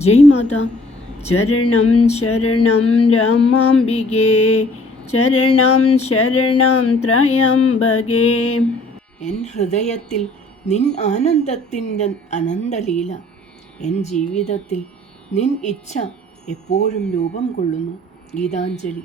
ജയ് മാത. ചരണം ശരണം രമാംബികേ. ചരണം ശരണം ത്രയംബകേ. എൻ ഹൃദയത്തിൽ നിൻ ആനന്ദത്തിന്റെ അനന്തലീല. എൻ ജീവിതത്തിൽ നിൻ ഇച്ഛ എപ്പോഴും രൂപം കൊള്ളുന്നു. ഗീതാഞ്ജലി.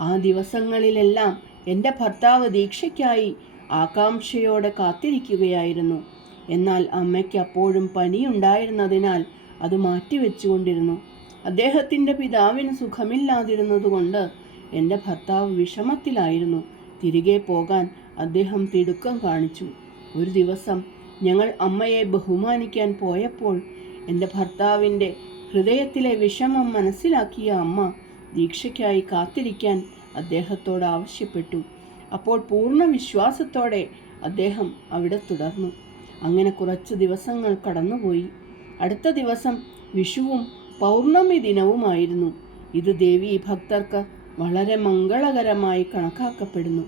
ആ ദിവസങ്ങളിലെല്ലാം എന്റെ ഭർത്താവ് ദീക്ഷയ്ക്കായി ആകാംക്ഷയോടെ കാത്തിരിക്കുകയായിരുന്നു. എന്നാൽ അമ്മയ്ക്ക് അപ്പോഴും പനിയുണ്ടായിരുന്നതിനാൽ അത് മാറ്റിവെച്ചുകൊണ്ടിരുന്നു അദ്ദേഹത്തിന്റെ പിതാവിന് സുഖമില്ലാതിരുന്നതുകൊണ്ട് എന്റെ ഭർത്താവ് വിഷമത്തിലായിരുന്നു. തിരികെ പോകാൻ അദ്ദേഹം തിടുക്കം കാണിച്ചു. ഒരു ദിവസം ഞങ്ങൾ അമ്മയെ ബഹുമാനിക്കാൻ പോയപ്പോൾ എന്റെ ഭർത്താവിന്റെ ഹൃദയത്തിലെ വിഷമം മനസ്സിലാക്കിയ അമ്മ ദീക്ഷയ്ക്കായി കാത്തിരിക്കാൻ അദ്ദേഹത്തോട് ആവശ്യപ്പെട്ടു. അപ്പോൾ പൂർണ വിശ്വാസത്തോടെ അദ്ദേഹം അവിടെ തുടർന്നു. അങ്ങനെ കുറച്ച് ദിവസങ്ങൾ കടന്നുപോയി. അടുത്ത ദിവസം വിഷുവും പൗർണമി ദിനവുമായിരുന്നു. ഇത് ദേവി ഭക്തർക്ക് വളരെ മംഗളകരമായി കണക്കാക്കപ്പെടുന്നു.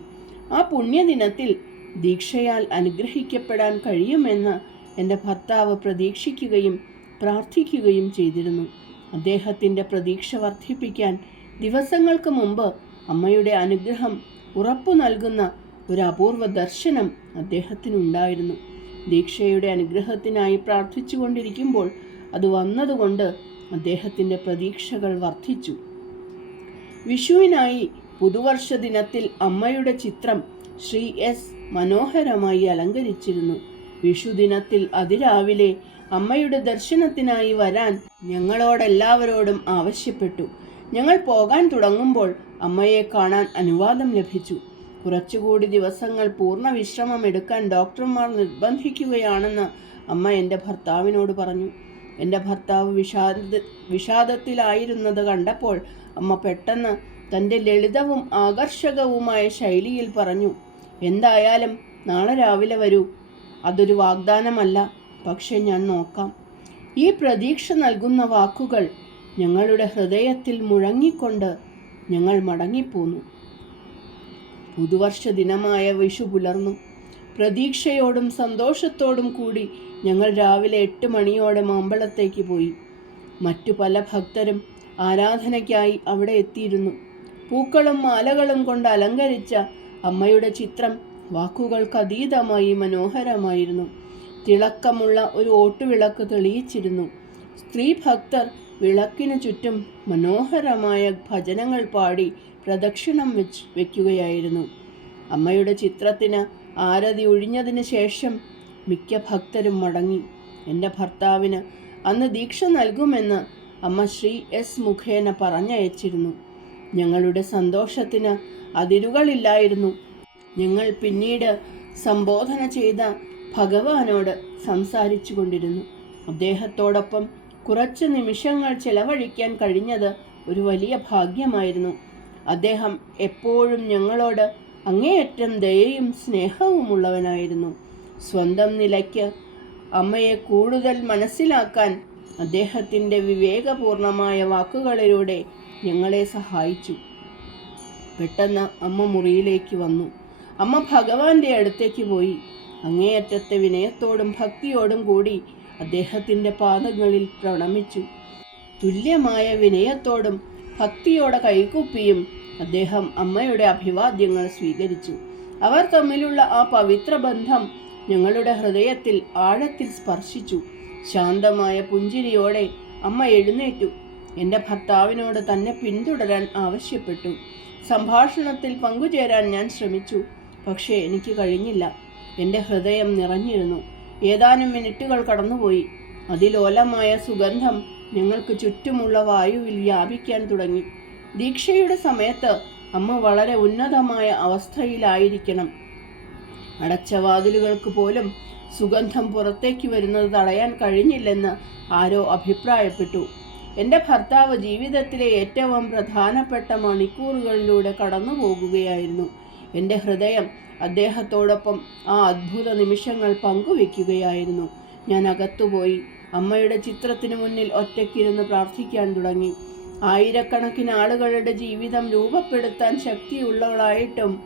ആ പുണ്യദിനത്തിൽ ദീക്ഷയാൽ അനുഗ്രഹിക്കപ്പെടാൻ കഴിയുമെന്ന് എന്റെ ഭർത്താവ് പ്രതീക്ഷിക്കുകയും പ്രാർത്ഥിക്കുകയും ചെയ്തിരുന്നു. അദ്ദേഹത്തിന്റെ പ്രതീക്ഷ വർദ്ധിപ്പിക്കാൻ ദിവസങ്ങൾക്ക് മുമ്പ് അമ്മയുടെ അനുഗ്രഹം ഉറപ്പു നൽകുന്ന ഒരു അപൂർവ ദർശനം അദ്ദേഹത്തിനുണ്ടായിരുന്നു. ദീക്ഷയുടെ അനുഗ്രഹത്തിനായി പ്രാർത്ഥിച്ചുകൊണ്ടിരിക്കുമ്പോൾ അത് വന്നതുകൊണ്ട് അദ്ദേഹത്തിന്റെ പ്രതീക്ഷകൾ വർദ്ധിച്ചു. വിഷുവിനായി പുതുവർഷ ദിനത്തിൽ അമ്മയുടെ ചിത്രം ശ്രീ എസ് മനോഹരമായി അലങ്കരിച്ചിരുന്നു. വിഷുദിനത്തിൽ അതിരാവിലെ അമ്മയുടെ ദർശനത്തിനായി വരാൻ ഞങ്ങളോടെല്ലാവരോടും ആവശ്യപ്പെട്ടു. ഞങ്ങൾ പോകാൻ തുടങ്ങുമ്പോൾ അമ്മയെ കാണാൻ അനുവാദം ലഭിച്ചു. കുറച്ചുകൂടി ദിവസങ്ങൾ പൂർണ വിശ്രമം എടുക്കാൻ ഡോക്ടർമാർ നിർബന്ധിക്കുകയാണെന്ന് അമ്മ എന്റെ ഭർത്താവിനോട് പറഞ്ഞു. എന്റെ ഭർത്താവ് വിഷാദ വിഷാദത്തിലായിരുന്നത് കണ്ടപ്പോൾ അമ്മ പെട്ടെന്ന് തന്റെ ലളിതവും ആകർഷകവുമായ ശൈലിയിൽ പറഞ്ഞു എന്തായാലും നാളെ രാവിലെ വരൂ. അതൊരു വാഗ്ദാനമല്ല പക്ഷെ ഞാൻ നോക്കാം. ഈ പ്രതീക്ഷ നൽകുന്ന വാക്കുകൾ ഞങ്ങളുടെ ഹൃദയത്തിൽ മുഴങ്ങിക്കൊണ്ട് ഞങ്ങൾ മടങ്ങിപ്പോന്നു. പുതുവർഷ ദിനമായ വിഷു പുലർന്നു. പ്രതീക്ഷയോടും സന്തോഷത്തോടും കൂടി ഞങ്ങൾ രാവിലെ എട്ട് മണിയോടെ മാമ്പളത്തേക്ക് പോയി. മറ്റു പല ഭക്തരും ആരാധനയ്ക്കായി അവിടെ എത്തിയിരുന്നു. പൂക്കളും മാലകളും കൊണ്ട് അലങ്കരിച്ച അമ്മയുടെ ചിത്രം വാക്കുകൾക്ക് അതീതമായി മനോഹരമായിരുന്നു. തിളക്കമുള്ള ഒരു ഓട്ടുവിളക്ക് തെളിയിച്ചിരുന്നു. സ്ത്രീ ഭക്തർ വിളക്കിനു ചുറ്റും മനോഹരമായ ഭജനങ്ങൾ പാടി പ്രദക്ഷിണം വെച്ച് വയ്ക്കുകയായിരുന്നു അമ്മയുടെ ചിത്രത്തിന് ആരതി ഒഴിഞ്ഞതിന് ശേഷം മിക്ക ഭക്തരും മടങ്ങി. എന്റെ ഭർത്താവിന് അന്ന് ദീക്ഷ നൽകുമെന്ന് അമ്മ ശ്രീ എസ് മുഖേന പറഞ്ഞയച്ചിരുന്നു. ഞങ്ങളുടെ സന്തോഷത്തിന് അതിരുകളില്ലായിരുന്നു. ഞങ്ങൾ പിന്നീട് സംബോധന ചെയ്ത ഭഗവാനോട് സംസാരിച്ചു കൊണ്ടിരുന്നു. അദ്ദേഹത്തോടൊപ്പം കുറച്ച് നിമിഷങ്ങൾ ചെലവഴിക്കാൻ കഴിഞ്ഞത് ഒരു വലിയ ഭാഗ്യമായിരുന്നു. അദ്ദേഹം എപ്പോഴും ഞങ്ങളോട് അങ്ങേയറ്റം ദയയും സ്നേഹവുമുള്ളവനായിരുന്നു. സ്വന്തം നിലയ്ക്ക് അമ്മയെ കൂടുതൽ മനസ്സിലാക്കാൻ അദ്ദേഹത്തിന്റെ വിവേകപൂർണമായ വാക്കുകളിലൂടെ ഞങ്ങളെ സഹായിച്ചു. പെട്ടെന്ന് അമ്മ മുറിയിലേക്ക് വന്നു. അമ്മ ഭഗവാന്റെ അടുത്തേക്ക് പോയി. അങ്ങേയറ്റത്തെ വിനയത്തോടും ഭക്തിയോടും കൂടി അദ്ദേഹത്തിന്റെ പാദങ്ങളിൽ പ്രണമിച്ചു. തുല്യമായ വിനയത്തോടും ഭക്തിയോടെ കൈകൂപ്പിയും അദ്ദേഹം അമ്മയുടെ അഭിവാദ്യങ്ങൾ സ്വീകരിച്ചു. അവർ തമ്മിലുള്ള ആ പവിത്ര ബന്ധം ഞങ്ങളുടെ ഹൃദയത്തിൽ ആഴത്തിൽ സ്പർശിച്ചു. ശാന്തമായ പുഞ്ചിരിയോടെ അമ്മ എഴുന്നേറ്റു. എന്റെ ഭർത്താവിനോട് തന്നെ പിന്തുടരാൻ ആവശ്യപ്പെട്ടു. സംഭാഷണത്തിൽ പങ്കുചേരാൻ ഞാൻ ശ്രമിച്ചു. പക്ഷേ എനിക്ക് കഴിഞ്ഞില്ല. എന്റെ ഹൃദയം നിറഞ്ഞിരുന്നു. ഏതാനും മിനിറ്റുകൾ കടന്നുപോയി. അതിലോലമായ സുഗന്ധം ഞങ്ങൾക്ക് ചുറ്റുമുള്ള വായുവിൽ വ്യാപിക്കാൻ തുടങ്ങി. ദീക്ഷയുടെ സമയത്ത് അമ്മ വളരെ ഉന്നതമായ അവസ്ഥയിലായിരിക്കണം. അടച്ച വാതിലുകൾക്ക് പോലും സുഗന്ധം പുറത്തേക്ക് വരുന്നത് തടയാൻ കഴിഞ്ഞില്ലെന്ന് ആരോ അഭിപ്രായപ്പെട്ടു. എന്റെ ഭർത്താവ് ജീവിതത്തിലെ ഏറ്റവും പ്രധാനപ്പെട്ട മണിക്കൂറുകളിലൂടെ കടന്നു പോകുകയായിരുന്നു എന്റെ ഹൃദയം അദ്ദേഹത്തോടൊപ്പം ആ അത്ഭുത നിമിഷങ്ങൾ പങ്കുവെക്കുകയായിരുന്നു. ഞാൻ അകത്തുപോയി. അമ്മയുടെ ചിത്രത്തിന് മുന്നിൽ ഒറ്റയ്ക്കിരുന്ന് പ്രാർത്ഥിക്കാൻ തുടങ്ങി. ആയിരക്കണക്കിന് ആളുകളുടെ ജീവിതം രൂപപ്പെടുത്താൻ ശക്തിയുള്ളവളായിട്ടും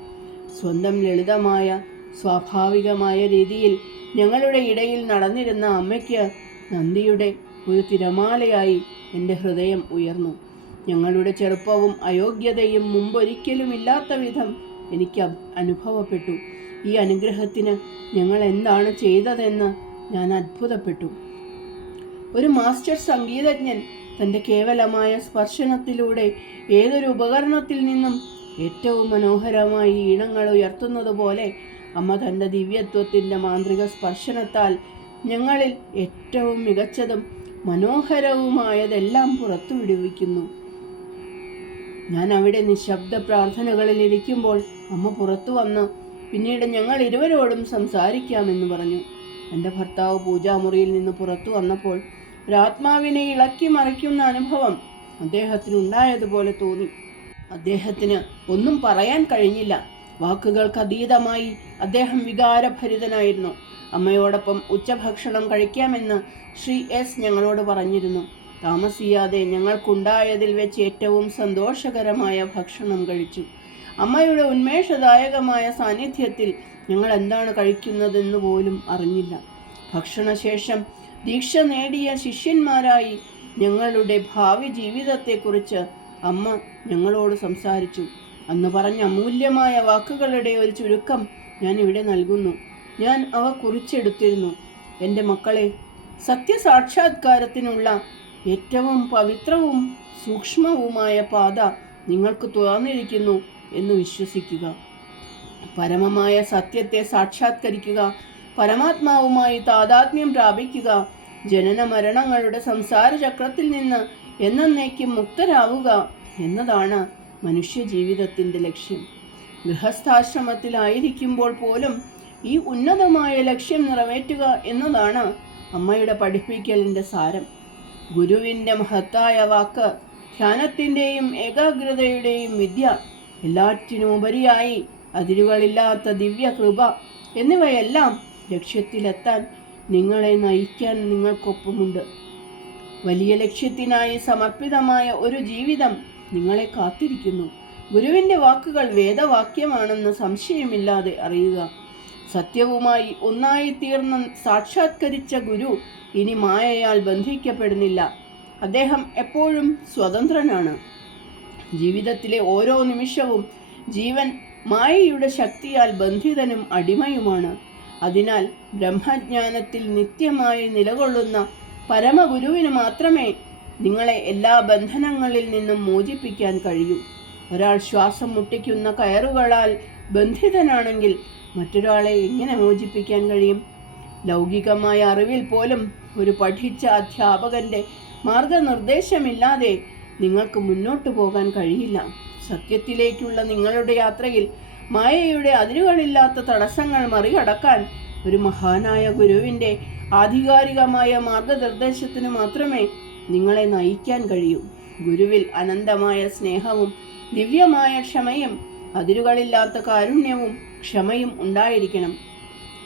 സ്വന്തം ലളിതമായ സ്വാഭാവികമായ രീതിയിൽ ഞങ്ങളുടെ ഇടയിൽ നടന്നിരുന്ന അമ്മയ്ക്ക് നന്ദിയുടെ ഒരു തിരമാലയായി എന്റെ ഹൃദയം ഉയർന്നു. ഞങ്ങളുടെ ചെറുപ്പവും അയോഗ്യതയും മുമ്പൊരിക്കലും ഇല്ലാത്ത വിധം എനിക്ക് അനുഭവപ്പെട്ടു. ഈ അനുഗ്രഹത്തിന് ഞങ്ങൾ എന്താണ് ചെയ്തതെന്ന് ഞാൻ അത്ഭുതപ്പെട്ടു. ഒരു മാസ്റ്റർ സംഗീതജ്ഞൻ തന്റെ കേവലമായ സ്പർശനത്തിലൂടെ ഏതൊരു ഉപകരണത്തിൽ നിന്നും ഏറ്റവും മനോഹരമായി ഈണങ്ങൾ ഉയർത്തുന്നത് പോലെ അമ്മ തന്റെ ദിവ്യത്വത്തിന്റെ മാന്ത്രിക സ്പർശനത്താൽ ഞങ്ങളിൽ ഏറ്റവും മികച്ചതും മനോഹരവുമായതെല്ലാം പുറത്തു വിടുവിക്കുന്നു. ഞാൻ അവിടെ നിശബ്ദ പ്രാർത്ഥനകളിൽ ഇരിക്കുമ്പോൾ അമ്മ പുറത്തു വന്ന് പിന്നീട് ഞങ്ങൾ ഇരുവരോടും സംസാരിക്കാമെന്ന് പറഞ്ഞു. എന്റെ ഭർത്താവ് പൂജാമുറിയിൽ നിന്ന് പുറത്തു വന്നപ്പോൾ ഒരാത്മാവിനെ ഇളക്കി മറിക്കുന്ന അനുഭവം അദ്ദേഹത്തിന് ഉണ്ടായതുപോലെ തോന്നി. അദ്ദേഹത്തിന് ഒന്നും പറയാൻ കഴിഞ്ഞില്ല. വാക്കുകൾക്ക് അതീതമായി അദ്ദേഹം വികാരഭരിതനായിരുന്നു. അമ്മയോടൊപ്പം ഉച്ചഭക്ഷണം കഴിക്കാമെന്ന് ശ്രീ എസ് ഞങ്ങളോട് പറഞ്ഞിരുന്നു. താമസിയാതെ ഞങ്ങൾക്കുണ്ടായതിൽ വെച്ച് ഏറ്റവും സന്തോഷകരമായ ഭക്ഷണം കഴിച്ചു. അമ്മയുടെ ഉന്മേഷദായകമായ സാന്നിധ്യത്തിൽ ഞങ്ങൾ എന്താണ് കഴിക്കുന്നതെന്ന് പോലും അറിഞ്ഞില്ല. ഭക്ഷണശേഷം ദീക്ഷ നേടിയ ശിഷ്യന്മാരായി ഞങ്ങളുടെ ഭാവി ജീവിതത്തെക്കുറിച്ച് അമ്മ ഞങ്ങളോട് സംസാരിച്ചു. അന്ന് പറഞ്ഞ അമൂല്യമായ വാക്കുകളുടെ ഒരു ചുരുക്കം ഞാൻ ഇവിടെ നൽകുന്നു. ഞാൻ അവ കുറിച്ചെടുത്തിരുന്നു. എന്റെ മക്കളെ സത്യസാക്ഷാത്കാരത്തിനുള്ള ഏറ്റവും പവിത്രവും സൂക്ഷ്മവുമായ പാത നിങ്ങൾക്ക് തുറന്നിരിക്കുന്നു എന്ന് വിശ്വസിക്കുക. പരമമായ സത്യത്തെ സാക്ഷാത്കരിക്കുക പരമാത്മാവുമായി താതാത്മ്യം പ്രാപിക്കുക. ജനന മരണങ്ങളുടെ സംസാര ചക്രത്തിൽ നിന്ന് എന്നേക്കും മുക്തരാവുക എന്നതാണ് മനുഷ്യ ജീവിതത്തിന്റെ ലക്ഷ്യം. ഗൃഹസ്ഥാശ്രമത്തിലായിരിക്കുമ്പോൾ പോലും ഈ ഉന്നതമായ ലക്ഷ്യം നിറവേറ്റുക എന്നതാണ് അമ്മയുടെ പഠിപ്പിക്കലിന്റെ സാരം. ഗുരുവിന്റെ മഹത്തായ വാക്ക് ധ്യാനത്തിന്റെയും ഏകാഗ്രതയുടെയും വിദ്യ എല്ലാറ്റിനുമുപരിയായി അതിരുകളില്ലാത്ത ദിവ്യ കൃപ എന്നിവയെല്ലാം ലക്ഷ്യത്തിലെത്താൻ നിങ്ങളെ നയിക്കാൻ നിങ്ങൾക്കൊപ്പമുണ്ട്. വലിയ ലക്ഷ്യത്തിനായി സമർപ്പിതമായ ഒരു ജീവിതം നിങ്ങളെ കാത്തിരിക്കുന്നു. ഗുരുവിന്റെ വാക്കുകൾ വേദവാക്യമാണെന്ന് സംശയമില്ലാതെ അറിയുക. സത്യവുമായി ഒന്നായി തീർന്ന സാക്ഷാത്കരിച്ച ഗുരു ഇനി മായയാൽ ബന്ധിക്കപ്പെടുന്നില്ല. അദ്ദേഹം എപ്പോഴും സ്വതന്ത്രനാണ്. ജീവിതത്തിലെ ഓരോ നിമിഷവും ജീവൻ മായയുടെ ശക്തിയാൽ ബന്ധിതനും അടിമയുമാണ്. അതിനാൽ ബ്രഹ്മജ്ഞാനത്തിൽ നിത്യമായി നിലകൊള്ളുന്ന പരമഗുരുവിന് മാത്രമേ നിങ്ങളെ എല്ലാ ബന്ധനങ്ങളിൽ നിന്നും മോചിപ്പിക്കാൻ കഴിയൂ. ഒരാൾ ശ്വാസം മുട്ടിക്കുന്ന കയറുകളാൽ ബന്ധിതനാണെങ്കിൽ മറ്റൊരാളെ എങ്ങനെ മോചിപ്പിക്കാൻ കഴിയും? ലൗകികമായ അറിവിൽ പോലും ഒരു പഠിച്ച അധ്യാപകന്റെ മാർഗനിർദ്ദേശമില്ലാതെ നിങ്ങൾക്ക് മുന്നോട്ട് പോകാൻ കഴിയില്ല. സത്യത്തിലേക്കുള്ള നിങ്ങളുടെ യാത്രയിൽ മായയുടെ അതിരുകളില്ലാത്ത തടസ്സങ്ങൾ മറികടക്കാൻ ഒരു മഹാനായ ഗുരുവിന്റെ ആധികാരികമായ മാർഗനിർദ്ദേശത്തിന് മാത്രമേ നിങ്ങളെ നയിക്കാൻ കഴിയൂ. ഗുരുവിൽ അനന്തമായ സ്നേഹവും ദിവ്യമായ ക്ഷമയും അതിരുകളില്ലാത്ത കാരുണ്യവും ക്ഷമയും ഉണ്ടായിരിക്കണം.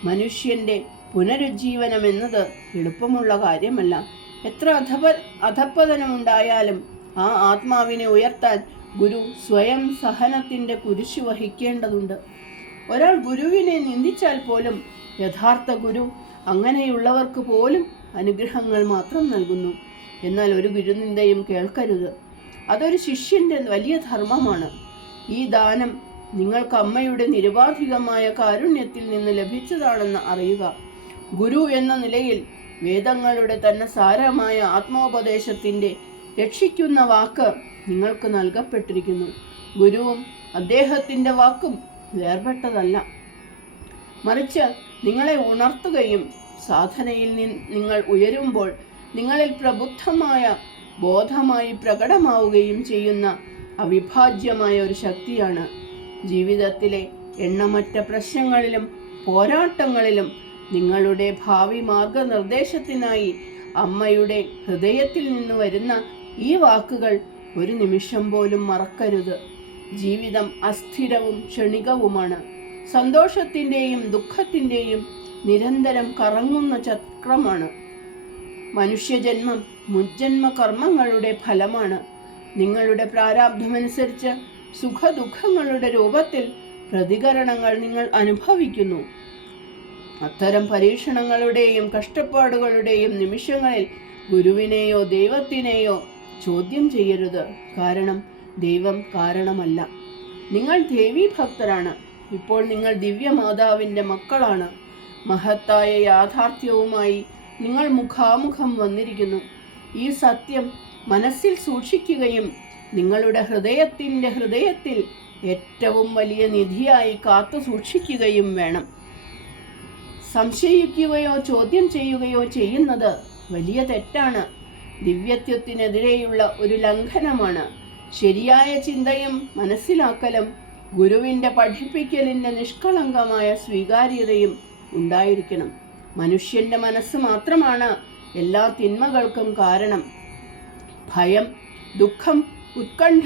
മനുഷ്യന്റെ പുനരുജ്ജീവനം എന്നത് എളുപ്പമുള്ള കാര്യമല്ല. എത്ര അധപ അധപ്പതനമുണ്ടായാലും ആ ആത്മാവിനെ ഉയർത്താൻ ഗുരു സ്വയം സഹനത്തിന്റെ കുരിശു വഹിക്കേണ്ടതുണ്ട്. ഒരാൾ ഗുരുവിനെ നിന്ദിച്ചാൽ പോലും യഥാർത്ഥ ഗുരു അങ്ങനെയുള്ളവർക്ക് പോലും അനുഗ്രഹങ്ങൾ മാത്രം നൽകുന്നു. എന്നാൽ ഒരു ഗുരുനിന്ദയും കേൾക്കരുത്. അതൊരു ശിഷ്യന്റെ വലിയ ധർമ്മമാണ്. ഈ ദാനം നിങ്ങൾക്ക് അമ്മയുടെ നിരുപാധികമായ കാരുണ്യത്തിൽ നിന്ന് ലഭിച്ചതാണെന്ന് അറിയുക. ഗുരു എന്ന നിലയിൽ വേദങ്ങളുടെ തന്നെ സാരമായ ആത്മോപദേശത്തിന്റെ രക്ഷിക്കുന്ന വാക്ക് നിങ്ങൾക്ക് നൽകപ്പെട്ടിരിക്കുന്നു. ഗുരുവും അദ്ദേഹത്തിന്റെ വാക്കും വേർപെട്ടതല്ല. മറിച്ച് നിങ്ങളെ ഉണർത്തുകയും സാധനയിൽ നിങ്ങൾ ഉയരുമ്പോൾ നിങ്ങളിൽ പ്രബുദ്ധമായ ബോധമായി പ്രകടമാവുകയും ചെയ്യുന്ന അവിഭാജ്യമായ ഒരു ശക്തിയാണ് ജീവിതത്തിലെ എണ്ണമറ്റ പ്രശ്നങ്ങളിലും പോരാട്ടങ്ങളിലും നിങ്ങളുടെ ഭാവി മാർഗനിർദ്ദേശത്തിനായി അമ്മയുടെ ഹൃദയത്തിൽ നിന്ന് വരുന്ന ഈ വാക്കുകൾ ഒരു നിമിഷം പോലും മറക്കരുത്. ജീവിതം അസ്ഥിരവും ക്ഷണികവുമാണ്. സന്തോഷത്തിന്റെയും ദുഃഖത്തിന്റെയും നിരന്തരം കറങ്ങുന്ന ചക്രമാണ്. മനുഷ്യജന്മം മുജ്ജന്മ കർമ്മങ്ങളുടെ ഫലമാണ്. നിങ്ങളുടെ പ്രാരാബ്ധമനുസരിച്ച് സുഖദുഃഖങ്ങളുടെ രൂപത്തിൽ പ്രതികരണങ്ങൾ നിങ്ങൾ അനുഭവിക്കുന്നു. അത്തരം പരീക്ഷണങ്ങളുടെയും കഷ്ടപ്പാടുകളുടെയും നിമിഷങ്ങളിൽ ഗുരുവിനെയോ ദൈവത്തിനെയോ ചോദ്യം ചെയ്യരുത്. കാരണം ദൈവം കാരണമല്ല. നിങ്ങൾ ദേവി ഭക്തരാണ് ഇപ്പോൾ നിങ്ങൾ ദിവ്യമാതാവിന്റെ മക്കളാണ്. മഹത്തായ യാഥാർത്ഥ്യവുമായി നിങ്ങൾ മുഖാമുഖം വന്നിരിക്കുന്നു. ഈ സത്യം മനസ്സിൽ സൂക്ഷിക്കുകയും നിങ്ങളുടെ ഹൃദയത്തിന്റെ ഹൃദയത്തിൽ ഏറ്റവും വലിയ നിധിയായി കാത്തു സൂക്ഷിക്കുകയും വേണം. സംശയിക്കുകയോ ചോദ്യം ചെയ്യുകയോ ചെയ്യുന്നത് വലിയ തെറ്റാണ്. ദിവ്യത്വത്തിനെതിരെയുള്ള ഒരു ലംഘനമാണ്. ശരിയായ ചിന്തയും മനസ്സിലാക്കലും ഗുരുവിന്റെ പഠിപ്പിക്കലിന്റെ നിഷ്കളങ്കമായ സ്വീകാര്യതയും ഉണ്ടായിരിക്കണം. മനുഷ്യന്റെ മനസ്സ് മാത്രമാണ് എല്ലാ തിന്മകൾക്കും കാരണം. ഭയം ദുഃഖം ഉത്കണ്ഠ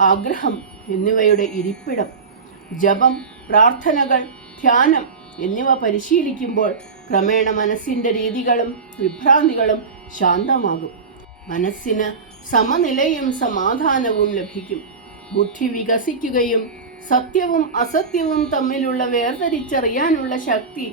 ആഗ്രഹം എന്നിവയുടെ ഇരിപ്പിടം. ജപം പ്രാർത്ഥനകൾ ധ്യാനം എന്നിവ പരിശീലിക്കുമ്പോൾ ക്രമേണ മനസ്സിന്റെ രീതികളും വിഭ്രാന്തികളും ശാന്തമാകും. മനസ്സിന് സമനിലയും സമാധാനവും ലഭിക്കും. ബുദ്ധി വികസിക്കുകയും സത്യവും അസത്യവും തമ്മിലുള്ള വേർതിരിച്ചറിയാനുള്ള ശക്തി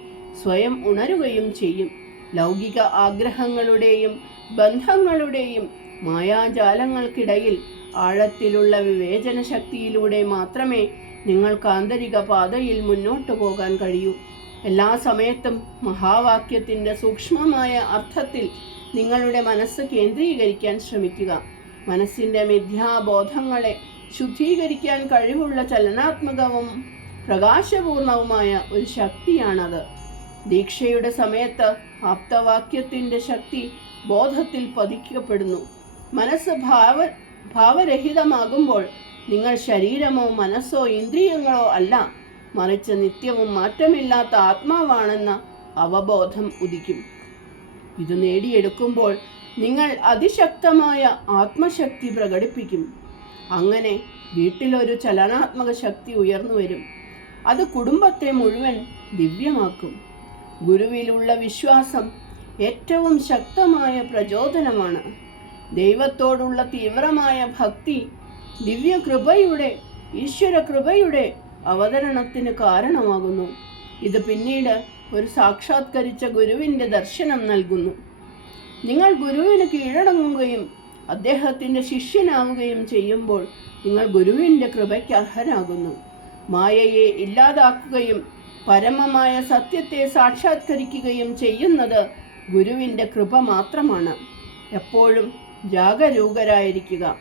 സ്വയം ഉണരുകയും ചെയ്യും. ലൗകിക ആഗ്രഹങ്ങളുടെയും ബന്ധങ്ങളുടെയും മായാജാലങ്ങൾക്കിടയിൽ ആഴത്തിലുള്ള വിവേചന ശക്തിയിലൂടെ മാത്രമേ നിങ്ങൾക്ക് ആന്തരിക പാതയിൽ മുന്നോട്ടു പോകാൻ കഴിയൂ. എല്ലാ സമയത്തും മഹാവാക്യത്തിന്റെ സൂക്ഷ്മമായ അർത്ഥത്തിൽ നിങ്ങളുടെ മനസ്സ് കേന്ദ്രീകരിക്കാൻ ശ്രമിക്കുക. മനസ്സിന്റെ മിഥ്യാബോധങ്ങളെ ശുദ്ധീകരിക്കാൻ കഴിവുള്ള ചലനാത്മകവും പ്രകാശപൂർണവുമായ ഒരു ശക്തിയാണത്. ദീക്ഷയുടെ സമയത്ത് ആപ്തവാക്യത്തിന്റെ ശക്തി ബോധത്തിൽ പതിക്കപ്പെടുന്നു. മനസ്സ് ഭാവ ഭാവരഹിതമാകുമ്പോൾ നിങ്ങൾ ശരീരമോ മനസ്സോ ഇന്ദ്രിയങ്ങളോ അല്ല മറിച്ച് നിത്യവും മാറ്റമില്ലാത്ത ആത്മാവാണെന്ന അവബോധം ഉദിക്കും. ഇത് നേടിയെടുക്കുമ്പോൾ നിങ്ങൾ അതിശക്തമായ ആത്മശക്തി പ്രകടിപ്പിക്കും. അങ്ങനെ വീട്ടിലൊരു ചലനാത്മക ശക്തി ഉയർന്നു വരും. അത് കുടുംബത്തെ മുഴുവൻ ദിവ്യമാക്കും. ഗുരുവിലുള്ള വിശ്വാസം ഏറ്റവും ശക്തമായ പ്രചോദനമാണ്. ദൈവത്തോടുള്ള തീവ്രമായ ഭക്തി ദിവ്യകൃപയുടെ ഈശ്വരകൃപയുടെ അവതരണത്തിന് കാരണമാകുന്നു. ഇത് പിന്നീട് ഒരു സാക്ഷാത്കരിച്ച ഗുരുവിന്റെ ദർശനം നൽകുന്നു. നിങ്ങൾ ഗുരുവിന് കീഴടങ്ങുകയും അദ്ദേഹത്തിന്റെ ശിഷ്യനാവുകയും ചെയ്യുമ്പോൾ നിങ്ങൾ ഗുരുവിന്റെ കൃപയ്ക്ക് അർഹരാകുന്നു. മായയെ ഇല്ലാതാക്കുകയും പരമമായ സത്യത്തെ സാക്ഷാത്കരിക്കുകയും ചെയ്യുന്നത് ഗുരുവിന്റെ കൃപ മാത്രമാണ്. എപ്പോഴും ജാഗരൂകരായിരിക്കുക.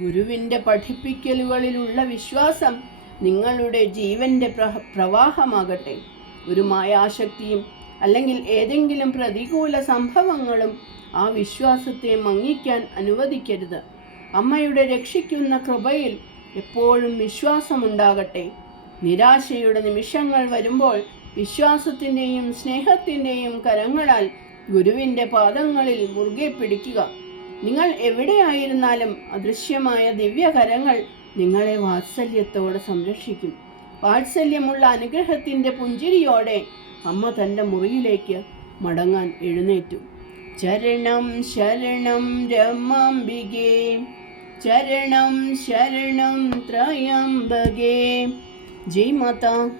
ഗുരുവിന്റെ പഠിപ്പിക്കലുകളിലുള്ള വിശ്വാസം നിങ്ങളുടെ ജീവന്റെ പ്ര- പ്രവാഹമാകട്ടെ. ഒരു മായാശക്തിയും അല്ലെങ്കിൽ ഏതെങ്കിലും പ്രതികൂല സംഭവങ്ങളും ആ വിശ്വാസത്തെ മങ്ങിക്കാൻ അനുവദിക്കരുത്. അമ്മയുടെ രക്ഷിക്കുന്ന കൃപയിൽ എപ്പോഴും വിശ്വാസമുണ്ടാകട്ടെ. നിരാശയുടെ നിമിഷങ്ങൾ വരുമ്പോൾ വിശ്വാസത്തിന്റെയും സ്നേഹത്തിന്റെയും കരങ്ങളാൽ ഗുരുവിന്റെ പാദങ്ങളിൽ മുറുകെ പിടിക്കുക. നിങ്ങൾ എവിടെയായിരുന്നാലും അദൃശ്യമായ ദിവ്യകരങ്ങൾ നിങ്ങളെ വാത്സല്യത്തോടെ സംരക്ഷിക്കും. വാത്സല്യമുള്ള അനുഗ്രഹത്തിന്റെ പുഞ്ചിരിയോടെ അമ്മ തന്റെ മുറിയിലേക്ക് മടങ്ങാൻ എഴുന്നേറ്റു. ചരണം ശരണം രമാംബികേ. ചരണം ശരണം ത്രയംബകേ. ജയ് മാതാ.